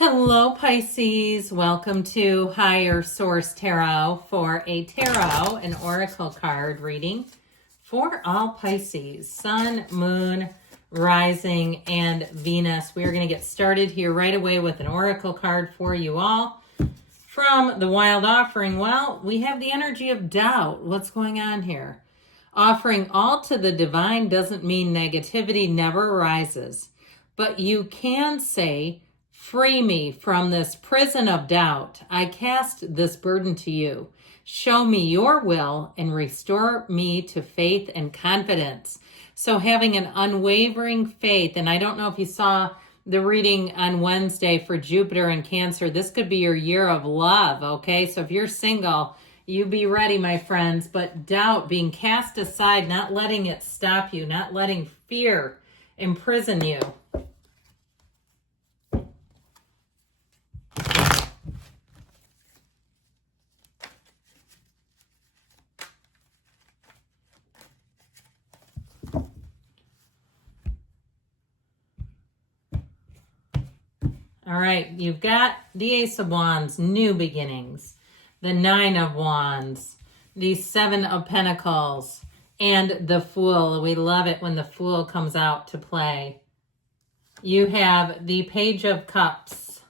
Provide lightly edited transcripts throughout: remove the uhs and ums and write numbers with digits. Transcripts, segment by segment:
Hello, Pisces. Welcome to Higher Source Tarot for a tarot and oracle card reading for all Pisces, Sun, Moon, Rising, and Venus. We are going to get started here right away with an oracle card for you all from the Wild Offering. Well, we have the energy of doubt. What's going on here? Offering all to the divine doesn't mean negativity never arises, but you can say, free me from this prison of doubt. I cast this burden to you. Show me your will and restore me to faith and confidence. So having an unwavering faith, and I don't know if you saw the reading on Wednesday for Jupiter and Cancer, this could be your year of love, okay? So if you're single, you be ready, my friends. But doubt being cast aside, not letting it stop you, not letting fear imprison you. All right, you've got the Ace of Wands, new beginnings, the Nine of Wands, the Seven of Pentacles, and the Fool. We love it when the Fool comes out to play. You have the Page of Cups,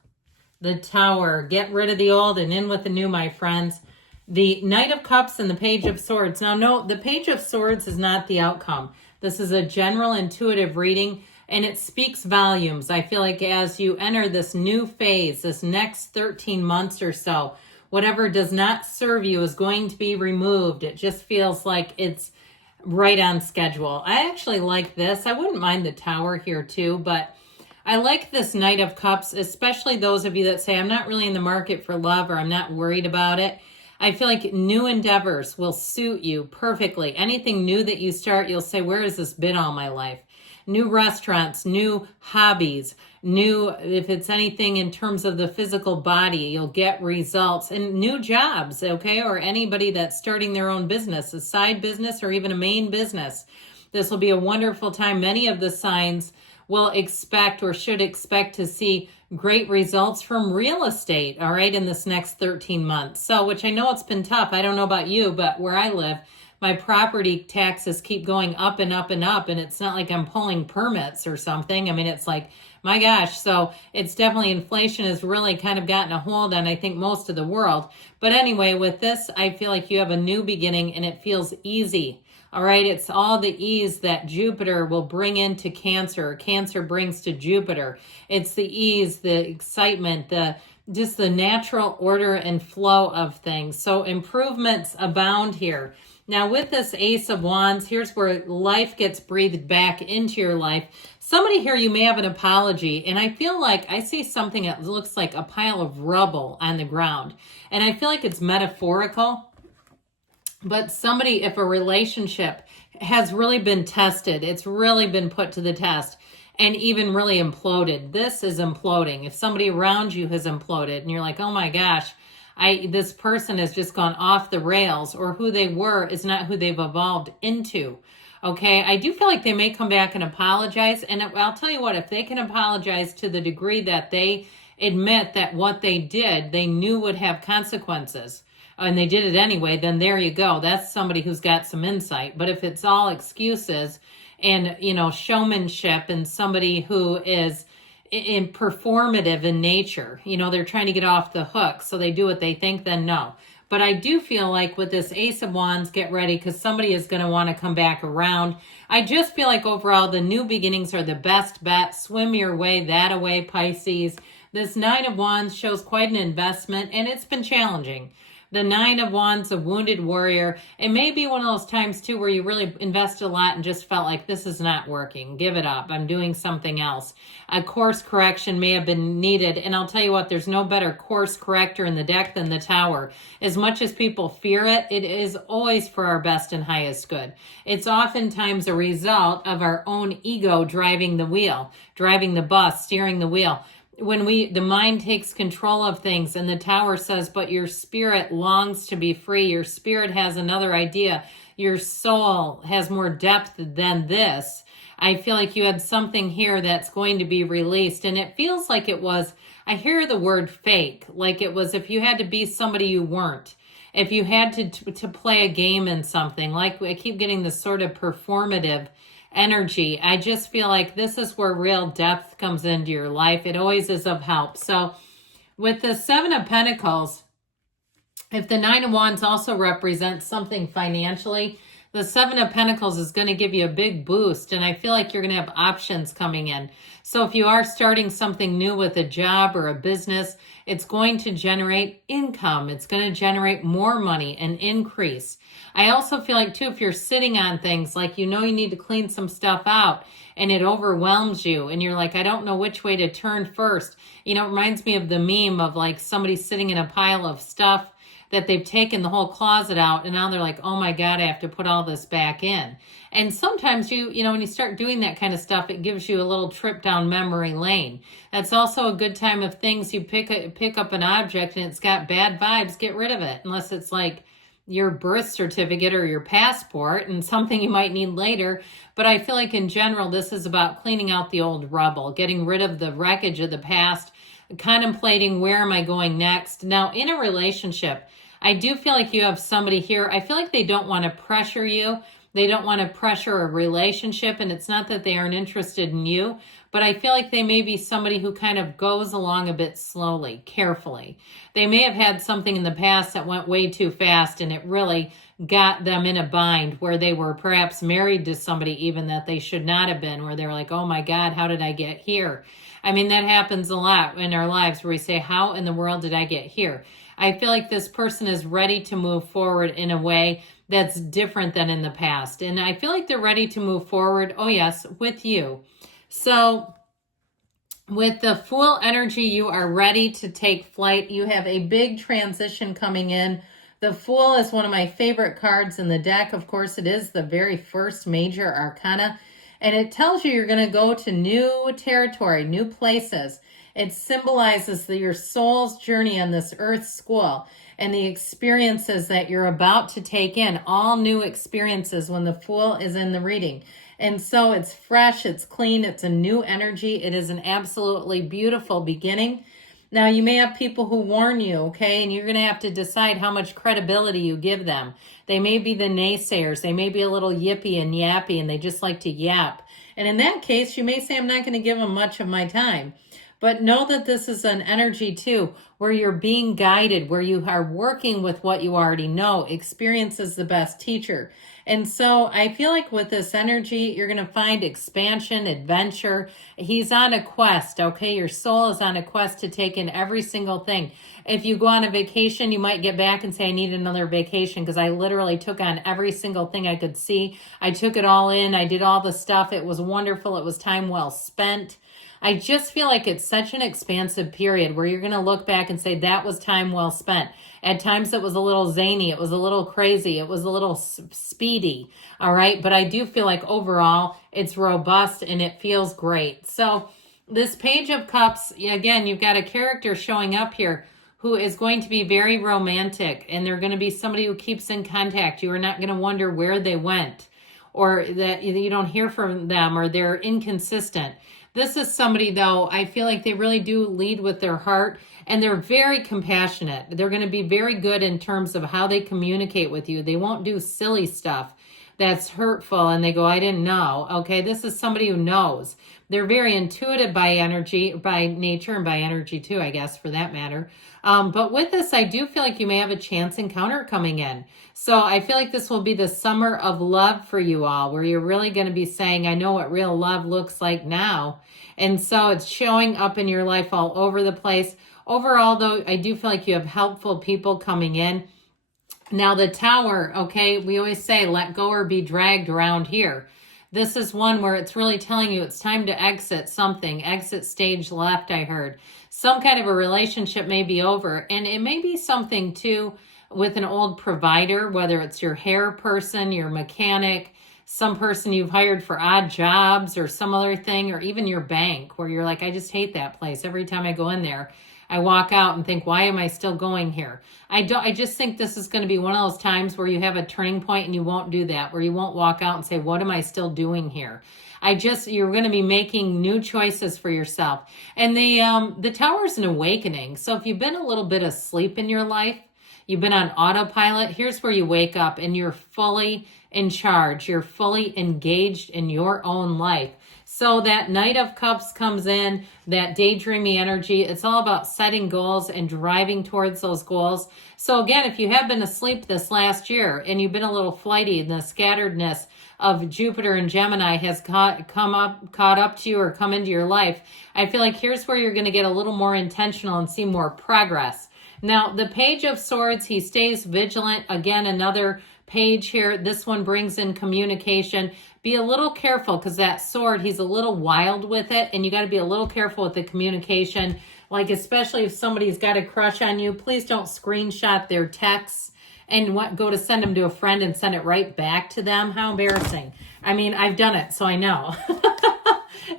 the Tower. Get rid of the old and in with the new, my friends. The Knight of Cups and the Page of Swords. Now, no, the Page of Swords is not the outcome. This is a general intuitive reading, and it speaks volumes. I feel like as you enter this new phase, this next 13 months or so, whatever does not serve you is going to be removed. It just feels like it's right on schedule. I actually like this. I wouldn't mind the Tower here too, but I like this Knight of Cups, especially those of you that say, I'm not really in the market for love or I'm not worried about it. I feel like new endeavors will suit you perfectly. Anything new that you start, you'll say, where has this been all my life? New restaurants, new hobbies, new, if it's anything in terms of the physical body, you'll get results, and new jobs, okay? Or anybody that's starting their own business, a side business or even a main business. This will be a wonderful time. Many of the signs will expect or should expect to see great results from real estate, all right, in this next 13 months. So, which I know it's been tough. I don't know about you, but where I live, my property taxes keep going up and up and up, and it's not like I'm pulling permits or something. I mean, it's like, my gosh. So it's definitely, inflation has really kind of gotten a hold on, I think, most of the world. But anyway, with this, I feel like you have a new beginning and it feels easy. All right, it's all the ease that Jupiter will bring into Cancer. Cancer brings to Jupiter. It's the ease, the excitement, just the natural order and flow of things. So improvements abound here. Now with this Ace of Wands, here's where life gets breathed back into your life. Somebody here, you may have an apology, and I feel like I see something that looks like a pile of rubble on the ground. And I feel like it's metaphorical. But somebody, if a relationship has really been tested, it's really been put to the test and even really imploded. This is imploding. If somebody around you has imploded and you're like, oh my gosh, this person has just gone off the rails, or who they were is not who they've evolved into. Okay, I do feel like they may come back and apologize. And I'll tell you what, if they can apologize to the degree that they admit that what they did, they knew would have consequences, and they did it anyway, then there you go. That's somebody who's got some insight. But if it's all excuses and, showmanship, and somebody who is in performative in nature, they're trying to get off the hook, so they do what they think, then no. But I do feel like with this Ace of Wands, get ready, because somebody is going to want to come back around. I just feel like overall the new beginnings are the best bet. Swim your way that away, Pisces. This Nine of Wands shows quite an investment, and it's been challenging. The Nine of Wands, a wounded warrior. It may be one of those times, too, where you really invested a lot and just felt like this is not working. Give it up. I'm doing something else. A course correction may have been needed. And I'll tell you what, there's no better course corrector in the deck than the Tower. As much as people fear it, it is always for our best and highest good. It's oftentimes a result of our own ego driving the wheel, driving the bus, steering the wheel. When the mind takes control of things, and the Tower says, but your spirit longs to be free. Your spirit has another idea. Your soul has more depth than this. I feel like you had something here that's going to be released, and it feels like it was, I hear the word fake, like it was if you had to be somebody you weren't. If you had to play a game in something, like I keep getting this sort of performative energy. I just feel like this is where real depth comes into your life. It always is of help. So with the Seven of Pentacles, if the Nine of Wands also represents something financially, the Seven of Pentacles is going to give you a big boost, and I feel like you're going to have options coming in. So if you are starting something new with a job or a business, it's going to generate income. It's going to generate more money and increase. I also feel like, too, if you're sitting on things, like you know you need to clean some stuff out, and it overwhelms you, and you're like, I don't know which way to turn first. You know, it reminds me of the meme of like somebody sitting in a pile of stuff that they've taken the whole closet out, and now they're like, oh my God, I have to put all this back in. And sometimes you know, when you start doing that kind of stuff, it gives you a little trip down memory lane. That's also a good time of things you pick up an object and it's got bad vibes, get rid of it, unless it's like your birth certificate or your passport and something you might need later. But I feel like in general, this is about cleaning out the old rubble, getting rid of the wreckage of the past, contemplating where am I going next. Now, in a relationship, I do feel like you have somebody here. I feel like they don't want to pressure you. They don't want to pressure a relationship, and it's not that they aren't interested in you, but I feel like they may be somebody who kind of goes along a bit slowly, carefully. They may have had something in the past that went way too fast, and it really got them in a bind where they were perhaps married to somebody even that they should not have been, where they're like, oh my God, how did I get here? I mean, that happens a lot in our lives where we say, how in the world did I get here? I feel like this person is ready to move forward in a way that's different than in the past. And I feel like they're ready to move forward, oh yes, with you. So with the Fool energy, you are ready to take flight. You have a big transition coming in. The Fool is one of my favorite cards in the deck. Of course, it is the very first major arcana. And it tells you you're going to go to new territory, new places. It symbolizes your soul's journey on this earth school and the experiences that you're about to take in, all new experiences when the Fool is in the reading. And so it's fresh, it's clean, it's a new energy. It is an absolutely beautiful beginning. Now, you may have people who warn you, okay, and you're going to have to decide how much credibility you give them. They may be the naysayers. They may be a little yippy and yappy, and they just like to yap. And in that case, you may say, I'm not going to give them much of my time. But know that this is an energy too, where you're being guided, where you are working with what you already know. Experience is the best teacher. And so I feel like with this energy, you're going to find expansion, adventure. He's on a quest, okay? Your soul is on a quest to take in every single thing. If you go on a vacation, you might get back and say, I need another vacation because I literally took on every single thing I could see. I took it all in. I did all the stuff. It was wonderful. It was time well spent. I just feel like it's such an expansive period where you're going to look back and say that was time well spent. At times it was a little zany. It was a little crazy. It was a little speedy. All right. But I do feel like overall it's robust and it feels great. So this Page of Cups, again, you've got a character showing up here who is going to be very romantic, and they're going to be somebody who keeps in contact. You are not going to wonder where they went or that you don't hear from them or they're inconsistent. This is somebody, though, I feel like they really do lead with their heart, and they're very compassionate. They're going to be very good in terms of how they communicate with you. They won't do silly stuff that's hurtful, and they go, I didn't know. Okay, this is somebody who knows. They're very intuitive by energy, by nature, and by energy too, I guess, for that matter. But with this, I do feel like you may have a chance encounter coming in. So I feel like this will be the summer of love for you all, where you're really going to be saying, I know what real love looks like now. And so it's showing up in your life all over the place. Overall, though, I do feel like you have helpful people coming in. Now, the Tower, okay, we always say, let go or be dragged around here. This is one where it's really telling you it's time to exit something. Exit stage left, I heard. Some kind of a relationship may be over. And it may be something, too, with an old provider, whether it's your hair person, your mechanic, some person you've hired for odd jobs or some other thing, or even your bank where you're like, I just hate that place. Every time I go in there, I walk out and think, why am I still going here? I just think this is going to be one of those times where you have a turning point and you won't do that, where you won't walk out and say, what am I still doing here? You're going to be making new choices for yourself. And the Tower is an awakening. So if you've been a little bit asleep in your life, you've been on autopilot, here's where you wake up and you're fully in charge. You're fully engaged in your own life. So that Knight of Cups comes in, that daydreamy energy. It's all about setting goals and driving towards those goals. So again, if you have been asleep this last year and you've been a little flighty, and the scatteredness of Jupiter and Gemini has caught up to you or come into your life, I feel like here's where you're going to get a little more intentional and see more progress. Now, the Page of Swords, he stays vigilant. Again, another page here. This one brings in communication. Be a little careful because that sword, he's a little wild with it, and you got to be a little careful with the communication. Like, especially if somebody's got a crush on you, please don't screenshot their texts and go to send them to a friend and send it right back to them. How embarrassing. I mean, I've done it, so I know.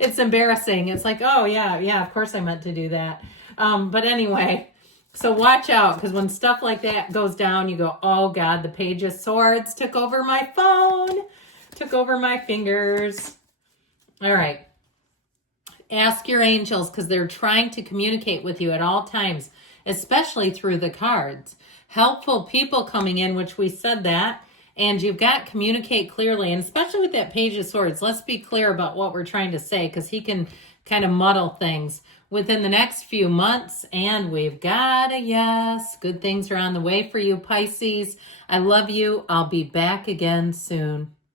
It's embarrassing. It's like, oh, yeah, of course I meant to do that. But anyway, so watch out, because when stuff like that goes down, you go, oh, God, the Page of Swords took over my phone, took over my fingers. All right. Ask your angels, because they're trying to communicate with you at all times, especially through the cards. Helpful people coming in, which we said that. And you've got communicate clearly. And especially with that Page of Swords, let's be clear about what we're trying to say, because he can kind of muddle things within the next few months. And we've got a yes. Good things are on the way for you, Pisces. I love you. I'll be back again soon.